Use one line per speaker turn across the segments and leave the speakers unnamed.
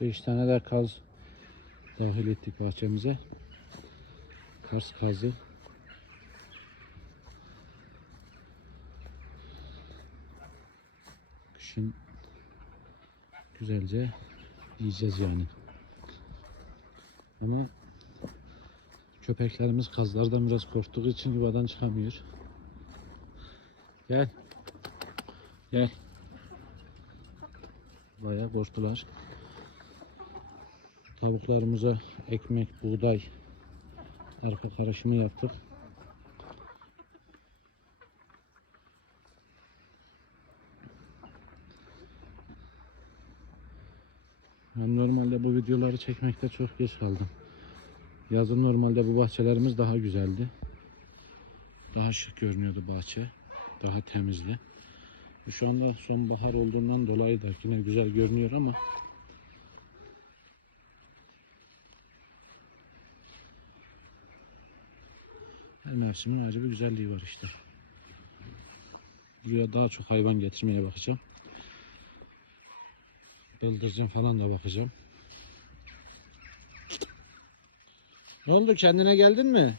5 tane de kaz dahil ettik bahçemize. Kars kazı. Kışın güzelce yiyeceğiz yani. Ama köpeklerimiz kazlardan biraz korktuğu için yuvadan çıkamıyor. Gel. Gel. Bayağı korktular. Tavuklarımıza ekmek, buğday, arpa karışımı yaptık. Ben normalde bu videoları çekmekte çok geç kaldım. Yazın normalde bu bahçelerimiz daha güzeldi. Daha şık görünüyordu bahçe. Daha temizdi. Şu anda sonbahar olduğundan dolayı da yine güzel görünüyor ama mevsimin bir güzelliği var işte. Buraya daha çok hayvan getirmeye bakacağım. Bıldırcın falan da bakacağım. Ne oldu kendine geldin mi?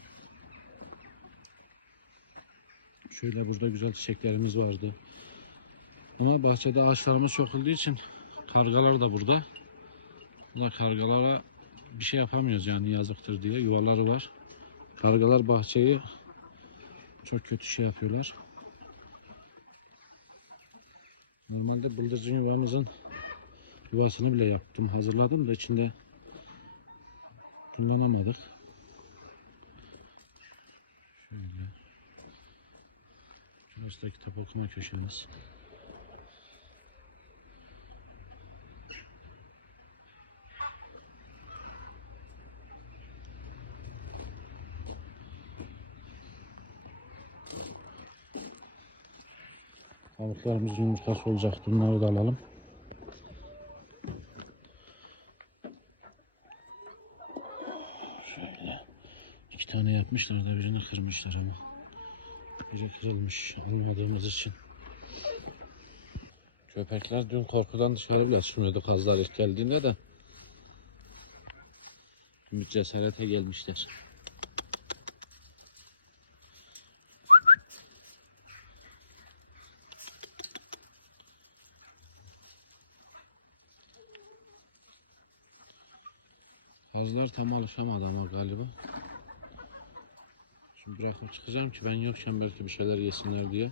Şöyle burada güzel çiçeklerimiz vardı. Ama bahçede ağaçlarımız çok olduğu için kargalar da burada. Burada kargalara bir şey yapamıyoruz yani yazıktır diye yuvaları var. Kargalar bahçeyi çok kötü şey yapıyorlar. Normalde bıldırcın yuvamızın yuvasını bile yaptım, hazırladım da içinde kullanamadık. Şöyle. Şurası da kitap okuma köşemiz. Tavuklarımızın yumurtası olacak. Bunları da alalım. Şöyle. iki tane yapmışlar da birini kırmışlar ama. Biri kırılmış almadığımız için. Köpekler dün korkudan dışarı bile çıkmıyordu kazlar ilk geldiğinde de. Şimdi cesarete gelmişler. Kazlar tam alışamadı ama galiba. Şimdi bırakıp çıkacağım ki ben yokken belki bir şeyler yesinler diye.